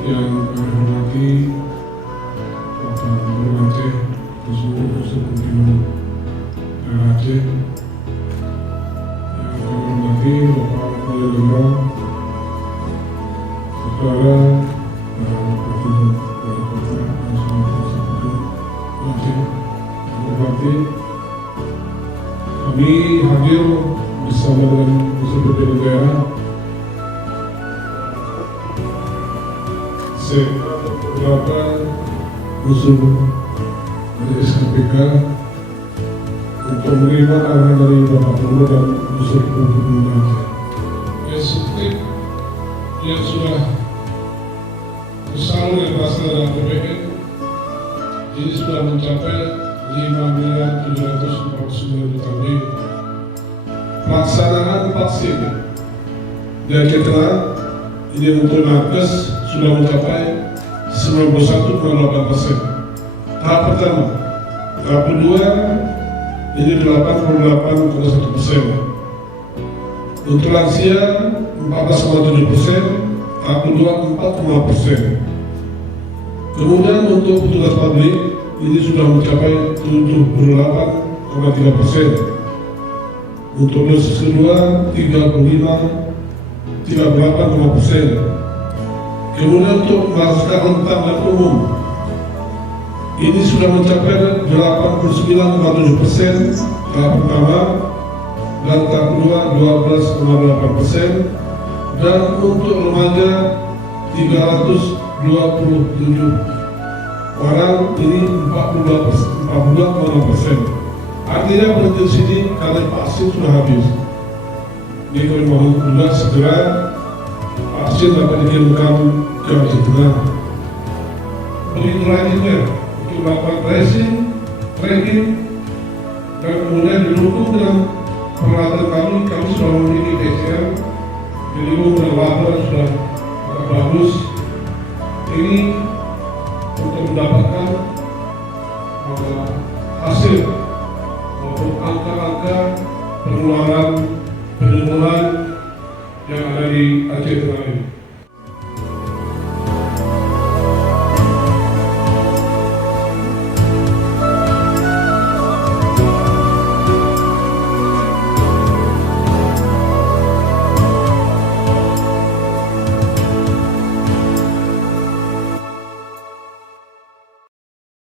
yang kami hormati Bapak Gubernur Aceh, seluruh unsur pimpinan daerah Aceh, yang kami hormati Bapak Wali Lemong, saudara Pimpinan Wali Kota dan seluruh unsur pimpinan Aceh. Kami hormati, kami hadir bersama dengan unsur pimpinan daerah beberapa unsur dari SKPK untuk menerima arahan dari Bapak Gubernur dan unsur pimpinan Aceh. Seperti yang sudah tersalur dan terasa dalam APBN, ini sudah mencapai 5.749 juta. Pelaksanaan vaksin dan kita ini untuk nakes sudah mencapai 91,8%. Tahap pertama, tahap kedua ini 88,1%. Untuk lansia 14,7%, tahap kedua 4,5%. Kemudian untuk petugas publik ini sudah mencapai 78,3%. Untuk dosis kedua 38,5%. Kemudian untuk masyarakat rentan dan umum ini sudah mencapai 89,7% tahap pertama, dan tahap kedua 12,8%, dan untuk remaja 327 orang ini 42,6%. Artinya berhenti di sini karena vaksin sudah habis. Jadi kami mohon juga segera vaksin dapat dikirimkan ke Aceh Tengah. Begitu lanjutnya untuk melakukan tracing, tracking, dan kemudian didukung dengan peralatan kami sudah memiliki PCR, didukung dengan labor sudah sangat bagus. Ini untuk mendapatkan hasil maupun angka-angka penularan penyembuhan yang ada di Aceh Tengah ini.